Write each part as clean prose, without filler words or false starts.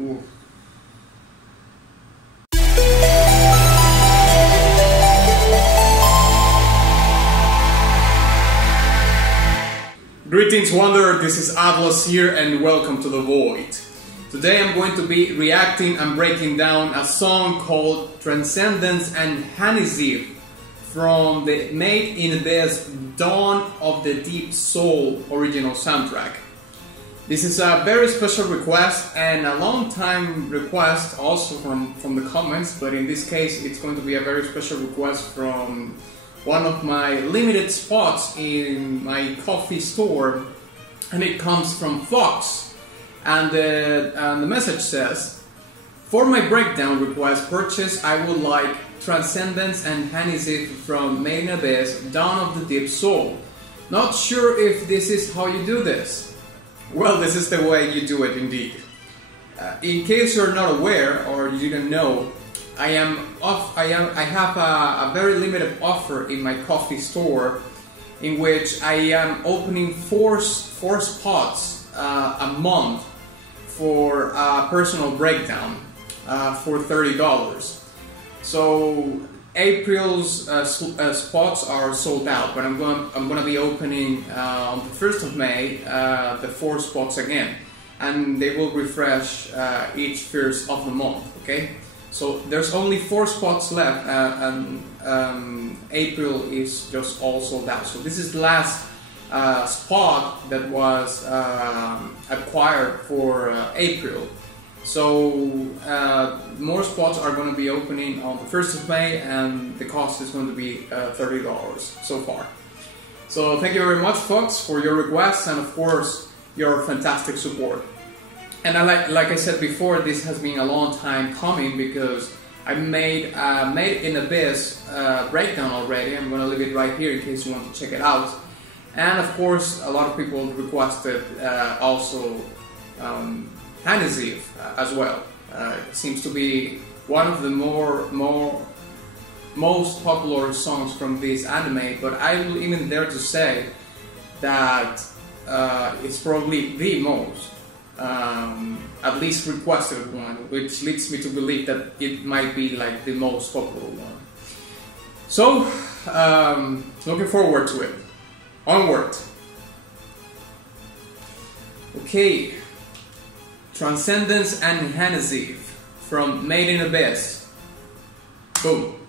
Ooh. Greetings Wanderer, this is Atlas here and welcome to the Void. Today I'm going to be reacting and breaking down a song called Transcendence and Hanezeve from the Made in Abyss Dawn of the Deep Soul original soundtrack. This is a very special request and a long time request also from the comments, but in this case it's going to be a very special request from one of my limited spots in my coffee store, and it comes from Fox, and the message says, for my breakdown request purchase I would like Transcendence and Hanezeve from Made in Abyss Dawn of the Deep Soul. Not sure if this is how you do this. Well, this is the way you do it indeed. In case you're not aware or you didn't know, I have a very limited offer in my coffee store in which I am opening four spots a month for a personal breakdown for $30. So April's spots are sold out, but I'm gonna be opening on the 1st of May the 4 spots again, and they will refresh each first of the month. Okay. So there's only 4 spots left, and April is just all sold out. So this is the last spot that was acquired for April. So more spots are going to be opening on the 1st of May, and the cost is going to be $30 so far. So thank you very much, folks, for your requests and of course your fantastic support. And like I said before, this has been a long time coming because I made in Abyss breakdown already. I'm going to leave it right here in case you want to check it out. And of course, a lot of people requested also Hanezeve as well. It seems to be one of the most popular songs from this anime, but I will even dare to say that it's probably the most at least requested one, which leads me to believe that it might be like the most popular one. So, looking forward to it. Onward. Okay, Transcendence and Hanezeve from Made in Abyss. Boom.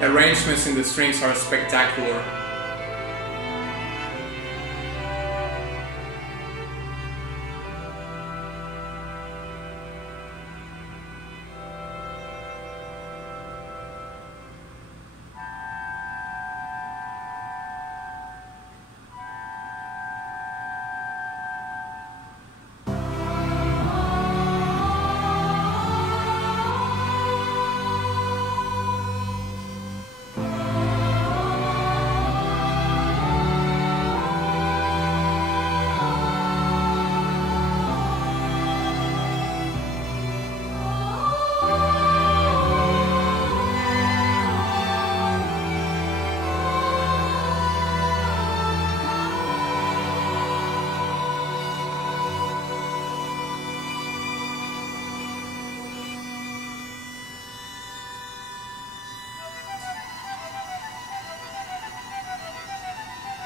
The arrangements in the strings are spectacular.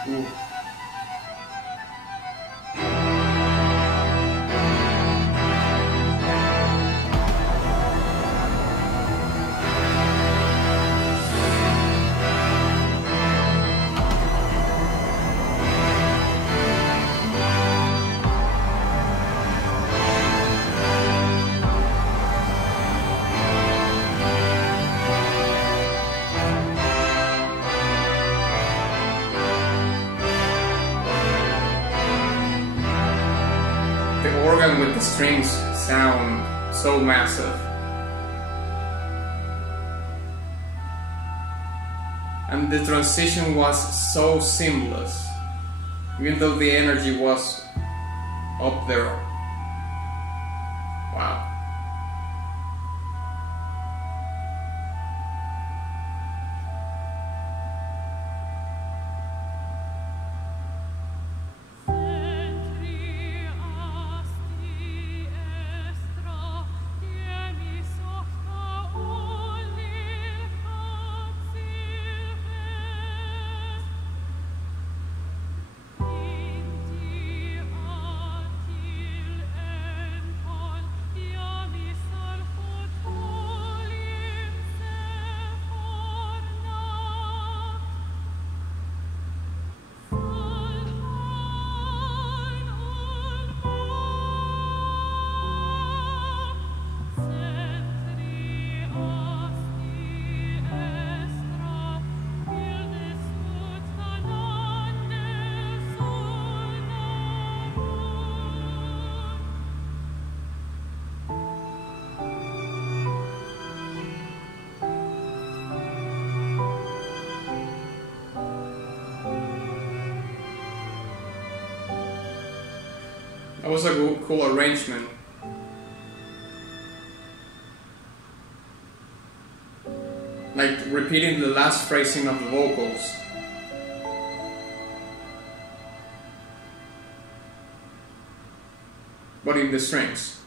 Ooh. organ with the strings sound so massive. And the transition was so seamless, even though the energy was up there. Wow. That was a cool arrangement. Like repeating the last phrasing of the vocals. But in the strings.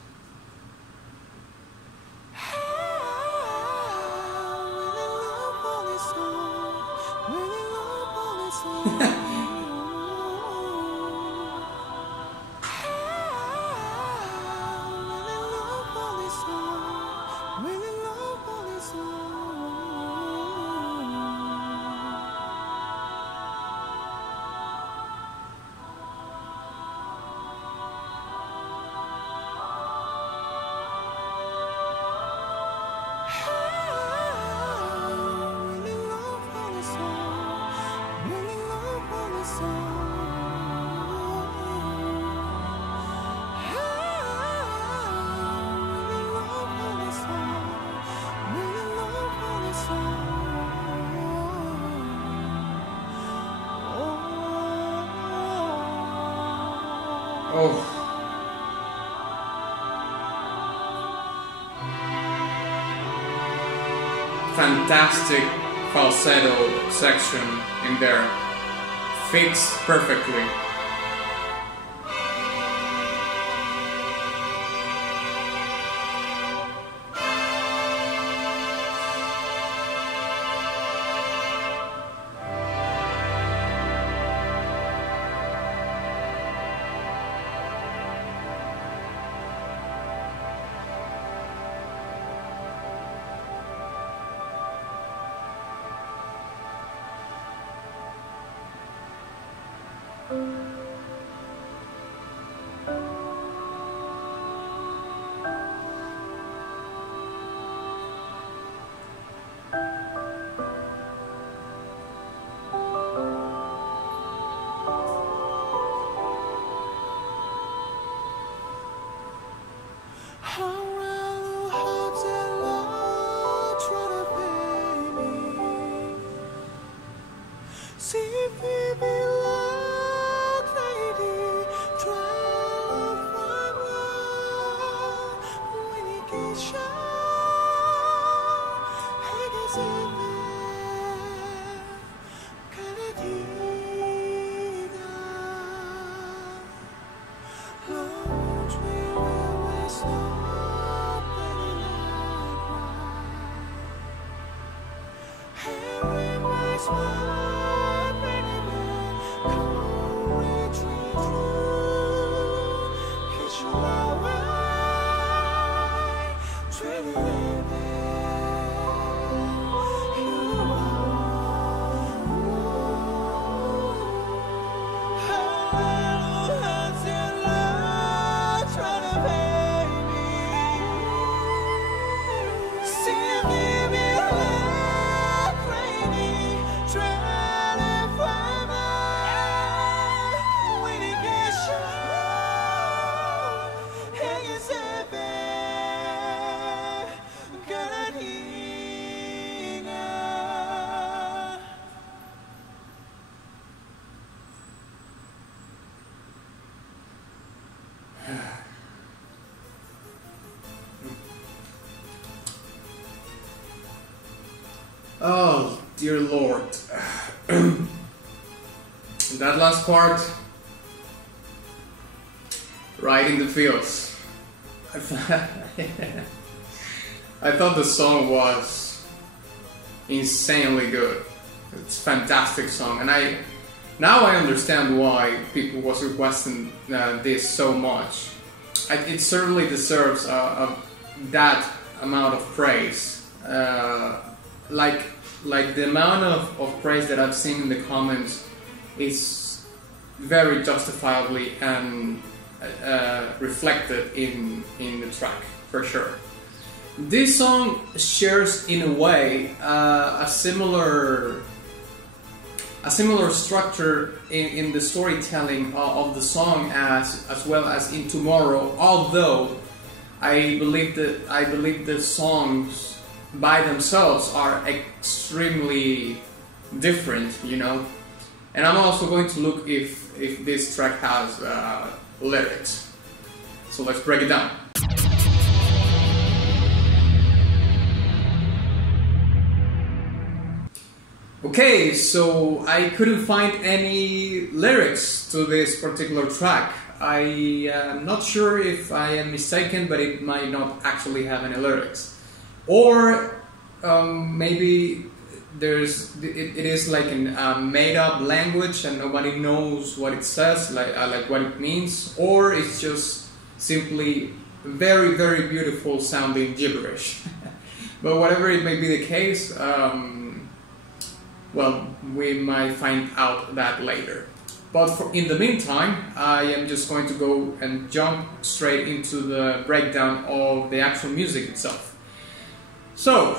Oh. Fantastic falsetto section in there. Fits perfectly. See me like rainy, Oh, dear Lord. That last part, right in the feels. I thought the song was insanely good. It's a fantastic song, and now I understand why people was requesting this so much. It certainly deserves that amount of praise. Like the amount of praise that I've seen in the comments is very justifiably and reflected in the track, for sure. This song shares in a way a similar structure in the storytelling of the song as well as in Tomorrow, although I believe the songs by themselves are extremely different, you know. And I'm also going to look if this track has lyrics. So let's break it down. Okay, so I couldn't find any lyrics to this particular track. I am not sure if I am mistaken, but it might not actually have any lyrics. Or maybe it is like a made-up language and nobody knows what it says, like what it means, or it's just simply very, very beautiful sounding gibberish. But whatever it may be the case, well, we might find out that later. But in the meantime, I am just going to go and jump straight into the breakdown of the actual music itself. So,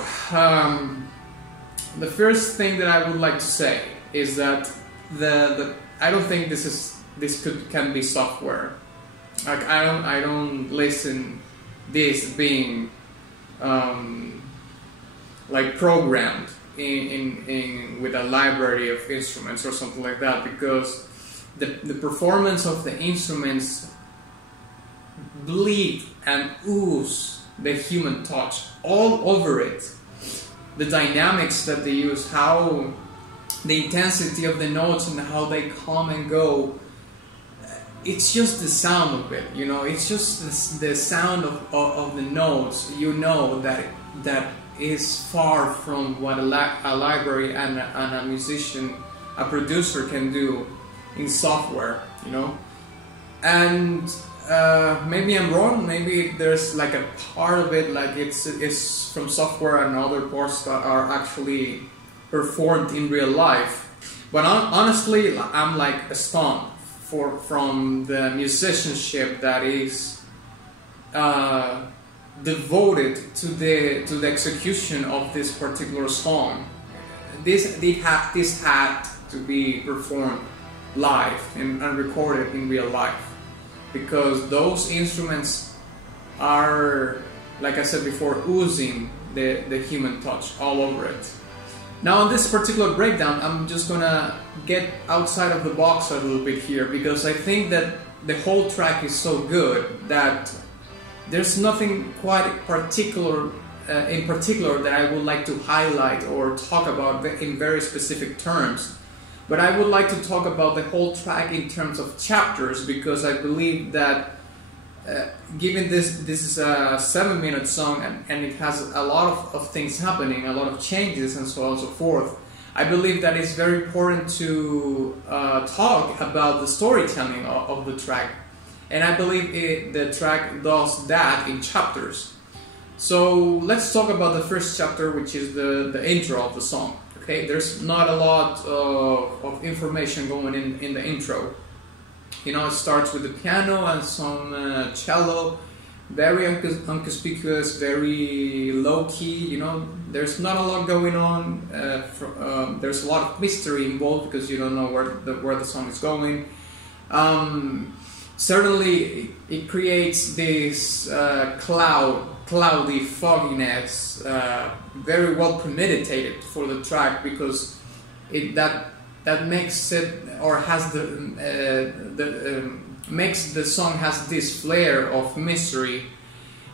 the first thing that I would like to say is that I don't think can be software. Like I don't listen this being like programmed in with a library of instruments or something like that, because the performance of the instruments bleed and ooze the human touch all over it. The dynamics that they use, how the intensity of the notes and how they come and go, it's just the sound of it, you know. It's just the sound of the notes, you know, that is far from what a library and a musician, a producer can do in software, you know. And maybe I'm wrong, maybe there's like a part of it like it's from software and other parts that are actually performed in real life. But honestly, I'm like stunned from the musicianship that is devoted to the execution of this particular song. This had to be performed live and recorded in real life, because those instruments are, like I said before, oozing the human touch all over it. Now in this particular breakdown, I'm just gonna get outside of the box a little bit here, because I think that the whole track is so good that there's nothing quite particular in particular that I would like to highlight or talk about in very specific terms. But I would like to talk about the whole track in terms of chapters, because I believe that given this is a 7-minute song and it has a lot of things happening, a lot of changes and so on and so forth, I believe that it's very important to talk about the storytelling of the track. And I believe the track does that in chapters. So let's talk about the first chapter, which is the intro of the song. Okay, there's not a lot of information going in the intro. You know, it starts with the piano and some cello, very inconspicuous, very low-key, you know. There's not a lot going on. There's a lot of mystery involved because you don't know where the song is going. Certainly, it creates this cloudy fogginess, very well premeditated for the track, because that makes it, or has the makes the song has this flair of mystery,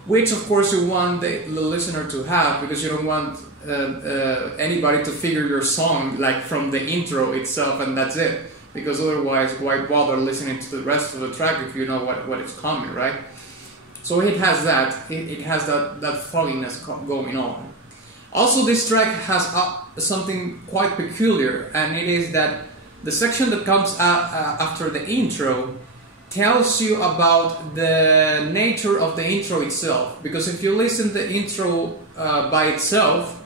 which of course you want the listener to have, because you don't want anybody to figure your song like from the intro itself and that's it, because otherwise why bother listening to the rest of the track if you know what is coming, right? So it has that, it has that fogginess going on. Also, this track has something quite peculiar, and it is that the section that comes after the intro tells you about the nature of the intro itself. Because if you listen to the intro by itself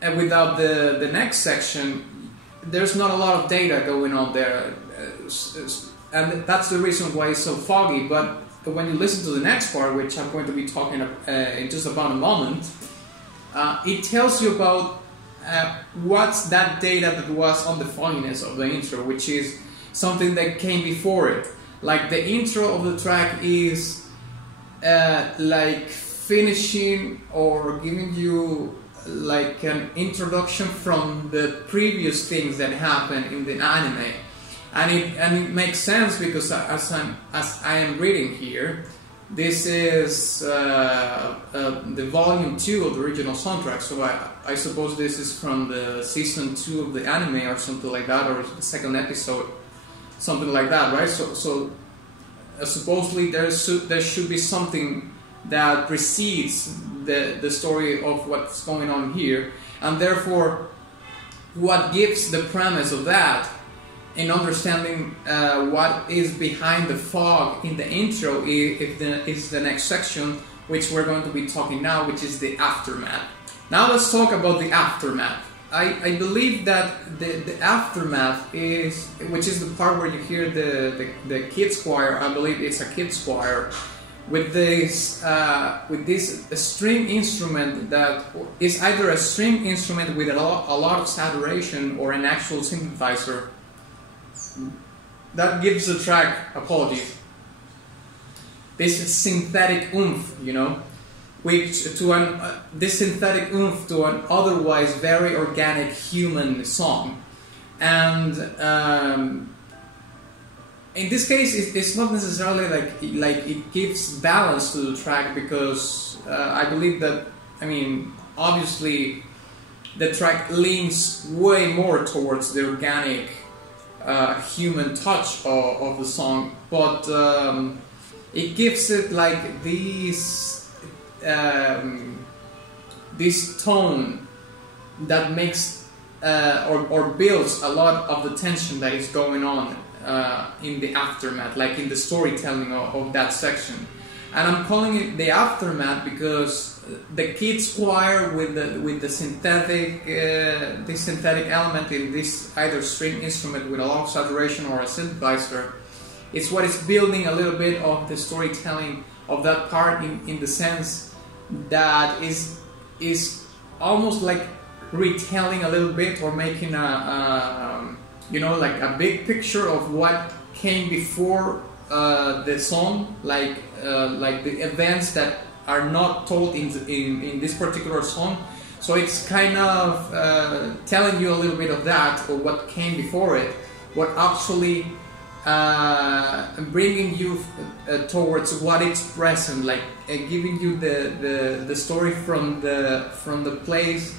and without the next section, there's not a lot of data going on there, and that's the reason why it's so foggy. But when you listen to the next part, which I'm going to be talking in just about a moment, it tells you about what's that data that was on the fogginess of the intro, which is something that came before it. Like the intro of the track is like finishing or giving you like an introduction from the previous things that happened in the anime, and it makes sense because as I am reading here, this is the volume 2 of the original soundtrack, so I suppose this is from the season 2 of the anime or something like that, or the second episode, something like that, right? So supposedly there should be something that precedes the story of what's going on here, and therefore what gives the premise of that in understanding what is behind the fog in the intro is the next section, which we're going to be talking now, which is the aftermath. Now let's talk about the aftermath. I believe that the aftermath is, which is the part where you hear the kids choir. I believe it's a kids choir with this string instrument that is either a string instrument with a lot of saturation or an actual synthesizer that gives the track, apologies, this synthetic oomph, you know, which this synthetic oomph to an otherwise very organic human song. And in this case, it's not necessarily like it gives balance to the track, because I believe that, I mean, obviously the track leans way more towards the organic human touch of the song, but it gives it like this tone that makes or builds a lot of the tension that is going on in the aftermath, like in the storytelling of that section. And I'm calling it the aftermath because the kids choir with the synthetic element in this either string instrument with a lot of saturation or a synthesizer, it's what is building a little bit of the storytelling of that part in the sense that is almost like retelling a little bit or making a you know, like a big picture of what came before the song, like the events that are not told in this particular song. So it's kind of telling you a little bit of that, or what came before it, what actually bringing you towards what is present, like giving you the story from the place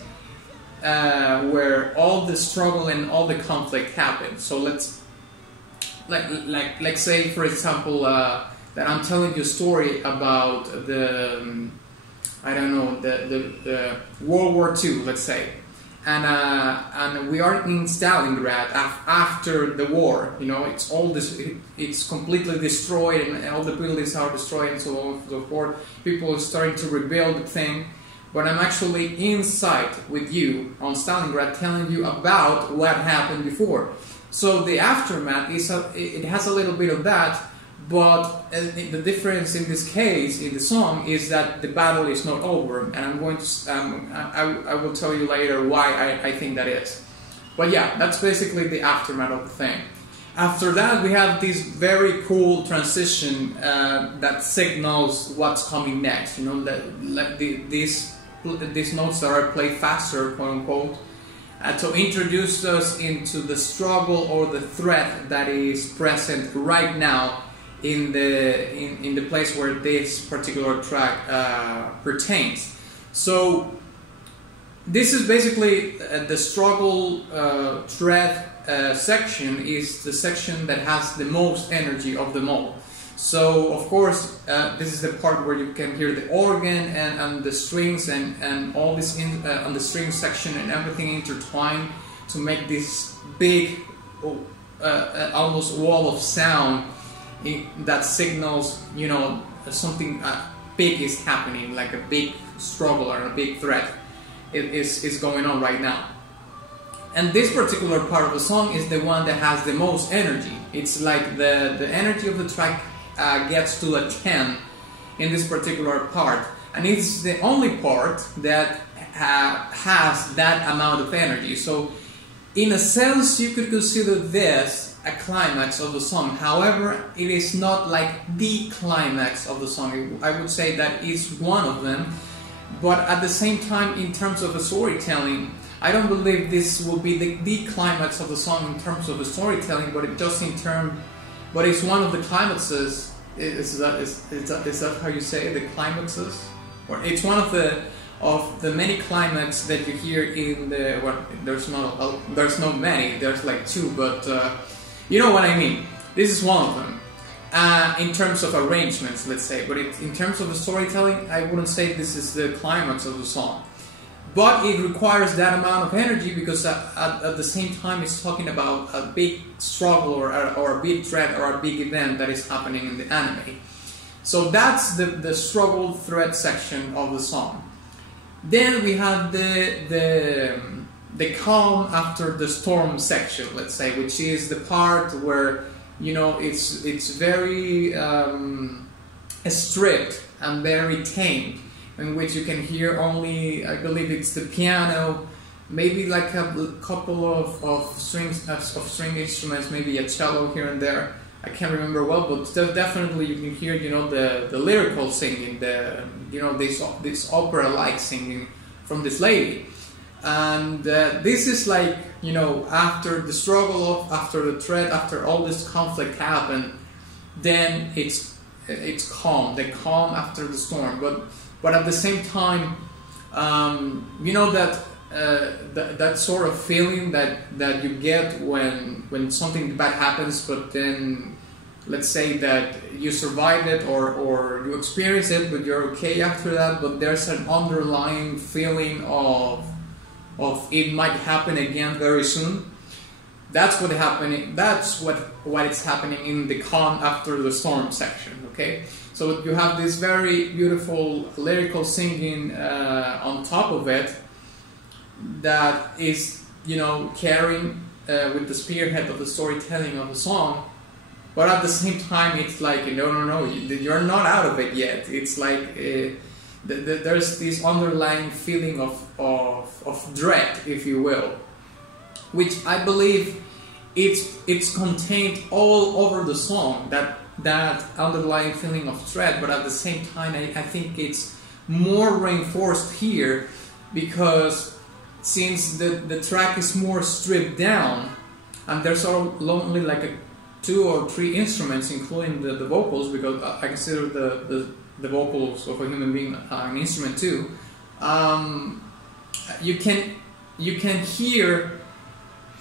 where all the struggle and all the conflict happened. So let's like say, for example, that I'm telling you a story about the I don't know, the World War II, let's say, and we are in Stalingrad after the war. You know, it's all this, it's completely destroyed, and all the buildings are destroyed, and so on and so forth. People are starting to rebuild the thing. But I'm actually inside with you on Stalingrad, telling you about what happened before. So the aftermath it has a little bit of that, but the difference in this case in the song is that the battle is not over, and I'm going to I will tell you later why I think that is. But yeah, that's basically the aftermath of the thing. After that, we have this very cool transition that signals what's coming next. You know, like these notes that are played faster, quote unquote, to introduce us into the struggle or the threat that is present right now in the place where this particular track pertains. So this is basically the struggle thread section is the section that has the most energy of them all. So of course this is the part where you can hear the organ and the strings and all this on the string section and everything intertwined to make this big almost wall of sound that signals, you know, something big is happening, like a big struggle or a big threat is going on right now. And this particular part of the song is the one that has the most energy. It's like the energy of the track gets to a 10 in this particular part, and it's the only part that has that amount of energy. So in a sense you could consider this a climax of the song. However, it is not like the climax of the song. I would say that is one of them, but at the same time, in terms of the storytelling, I don't believe this will be the climax of the song in terms of the storytelling, but it just in term, but it's one of the climaxes. Is that how you say it? The climaxes, or it's one of the many climax that you hear in the. Well, there's not many. There's like two, but you know what I mean. This is one of them. In terms of arrangements, let's say, but in terms of the storytelling, I wouldn't say this is the climax of the song. But it requires that amount of energy because at the same time it's talking about a big struggle or a big threat or a big event that is happening in the anime. So that's the struggle threat section of the song. Then we have the calm after the storm section, let's say, which is the part where, you know, it's very stripped and very tamed, in which you can hear only, I believe it's the piano, maybe like a couple of string instruments, maybe a cello here and there. I can't remember well, but definitely you can hear, you know, the lyrical singing, you know, this opera-like singing from this lady. And this is like, you know, after the struggle, after the threat, after all this conflict happened, then it's calm, the calm after the storm. But at the same time, you know, that sort of feeling that you get when something bad happens, but then let's say that you survive it or you experience it, but you're okay after that, but there's an underlying feeling of it might happen again very soon. That's what happening. That's what is happening in the calm after the storm section. Okay, so you have this very beautiful lyrical singing on top of it that is, you know, carrying with the spearhead of the storytelling of the song. But at the same time, it's like, no, you're not out of it yet. It's like there's this underlying feeling of dread, if you will, which I believe it's contained all over the song, that underlying feeling of dread. But at the same time, I think it's more reinforced here because since the track is more stripped down and there's only like 2 or 3 instruments, including the vocals, because I consider the vocals of a human being an instrument too. You can hear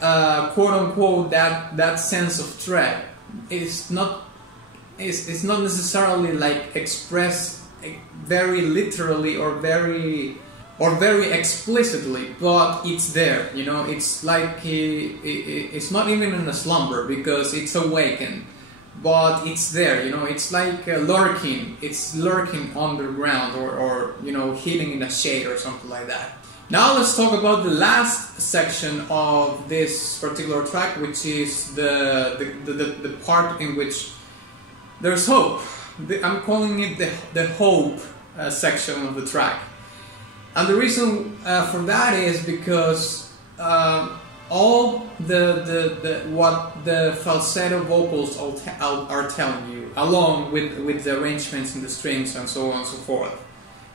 quote unquote that sense of threat. It's not necessarily like expressed very literally or very explicitly, but it's there. You know, it's like it's not even in a slumber because it's awakened, but it's there. You know, it's like lurking. It's lurking underground or you know, hidden in a shade or something like that. Now let's talk about the last section of this particular track, which is the part in which there's hope. I'm calling it the hope section of the track. And the reason for that is because all what the falsetto vocals are telling you, along with the arrangements and the strings and so on and so forth.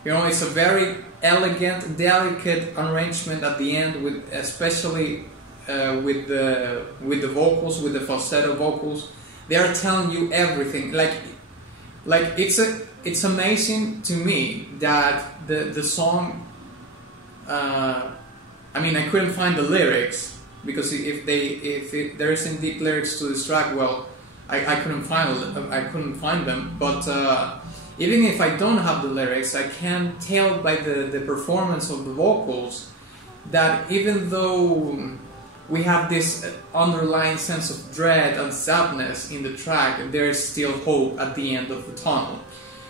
You know, it's a very elegant, delicate arrangement at the end, especially with the vocals, with the falsetto vocals, They are telling you everything. Like it's amazing to me that the song. I mean, I couldn't find the lyrics because if there is indeed lyrics to this track, well, I couldn't find them. But even if I don't have the lyrics, I can tell by the performance of the vocals that even though we have this underlying sense of dread and sadness in the track, there is still hope at the end of the tunnel.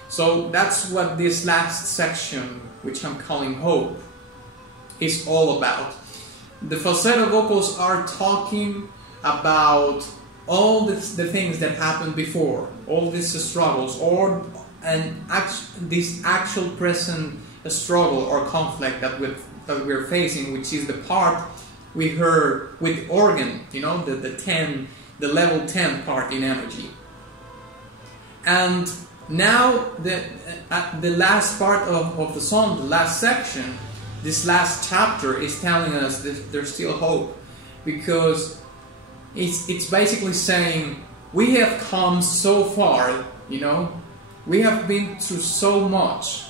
So that's what this last section, which I'm calling Hope, is all about. The falsetto vocals are talking about all the things that happened before, all these struggles, this actual present struggle or conflict that we're facing, which is the part we heard with organ, you know, the level 10 part in energy. And now the last part of the song, the last section, this last chapter is telling us that there's still hope, because it's basically saying we have come so far, you know, we have been through so much,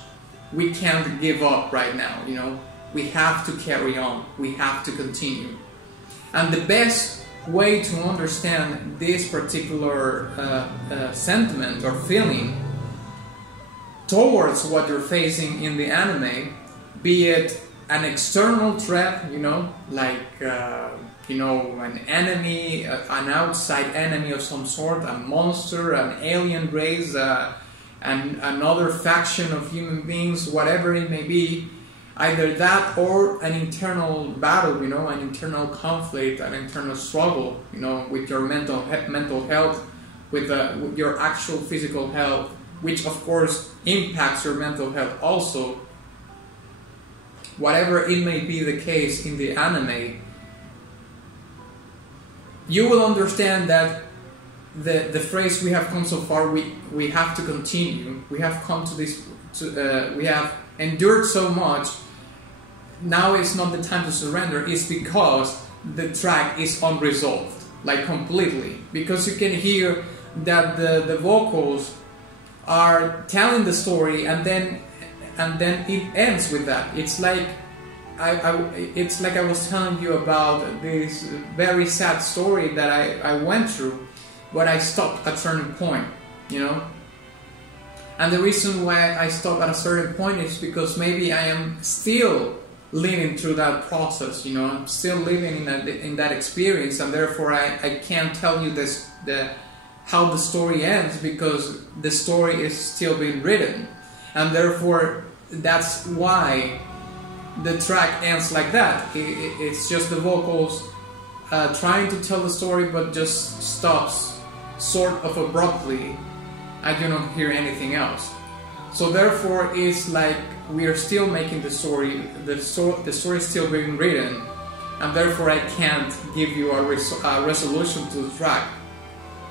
we can't give up right now, you know. We have to carry on, we have to continue. And the best way to understand this particular sentiment or feeling towards what you're facing in the anime, be it an external threat, you know, like you know, an enemy, an outside enemy of some sort, a monster, an alien race, and another faction of human beings, whatever it may be, either that or an internal battle, you know, an internal conflict, an internal struggle, you know, with your mental health, with your actual physical health, which of course impacts your mental health also. Whatever it may be the case in the anime, you will understand that the phrase "we have come so far, we have to continue. We have come to this. We have endured so much. Now is not the time to surrender." It's because the track is unresolved, like completely. Because you can hear that the vocals are telling the story, and then it ends with that. It's like it's like I was telling you about this very sad story that I went through, but I stopped at a certain point, you know. And the reason why I stopped at a certain point is because maybe I am still living through that process, you know. I'm still living in that experience, and therefore I can't tell you how the story ends, because the story is still being written, and therefore that's why the track ends like that. It's just the vocals trying to tell the story, but just stops sort of abruptly. I do not hear anything else. So therefore it's like we are still making the story, the story is still being written, and therefore I can't give you a resolution to the track.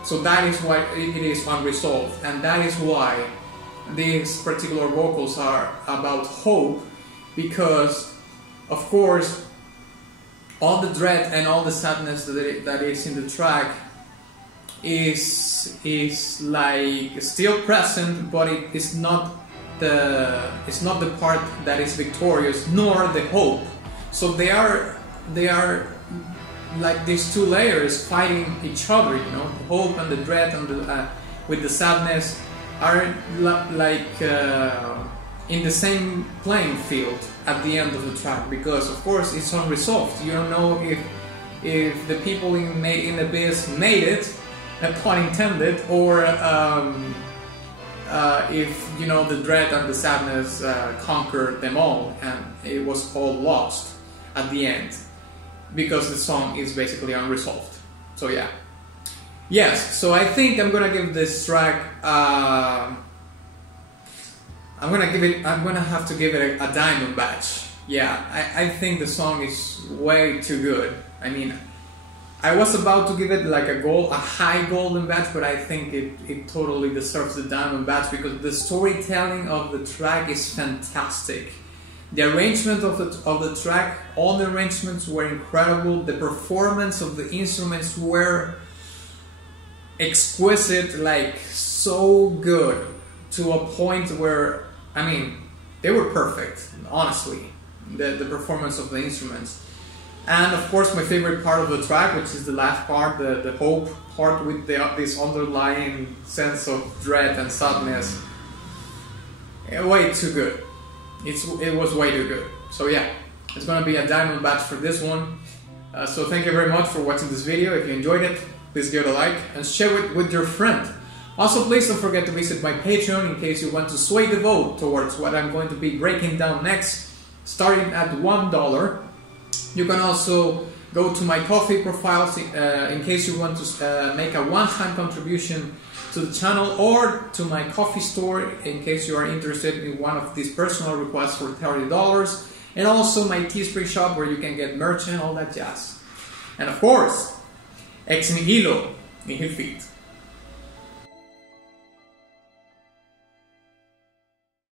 So that is why it is unresolved, and that is why these particular vocals are about hope, because of course all the dread and all the sadness that is in the track is like still present, but it is not the part that is victorious, nor the hope. So they are like these two layers fighting each other, you know. The hope and the dread and with the sadness are like in the same playing field at the end of the track, because of course it's unresolved. You don't know if the people in the abyss made it, pun intended, or if, you know, the dread and the sadness conquered them all and it was all lost at the end, because the song is basically unresolved. So yeah. Yes, so I think I'm gonna give this track I'm gonna have to give it a diamond badge. Yeah, I think the song is way too good. I mean, I was about to give it like a high golden badge, but I think it totally deserves the diamond badge, because the storytelling of the track is fantastic. The arrangement of the track, all the arrangements were incredible. The performance of the instruments were exquisite, like so good, to a point where, I mean, they were perfect, honestly, the performance of the instruments. And of course my favorite part of the track, which is the last part, the hope part, with this underlying sense of dread and sadness. Way too good. It was way too good. So yeah, it's gonna be a diamond badge for this one. So thank you very much for watching this video. If you enjoyed it, please give it a like and share it with your friend. Also, please don't forget to visit my Patreon in case you want to sway the vote towards what I'm going to be breaking down next, starting at $1. You can also go to my Ko-fi profiles in case you want to make a one-time contribution to the channel, or to my Ko-fi store in case you are interested in one of these personal requests for $30, and also my Teespring shop where you can get merch and all that jazz. And of course, ex nihilo nihil fit.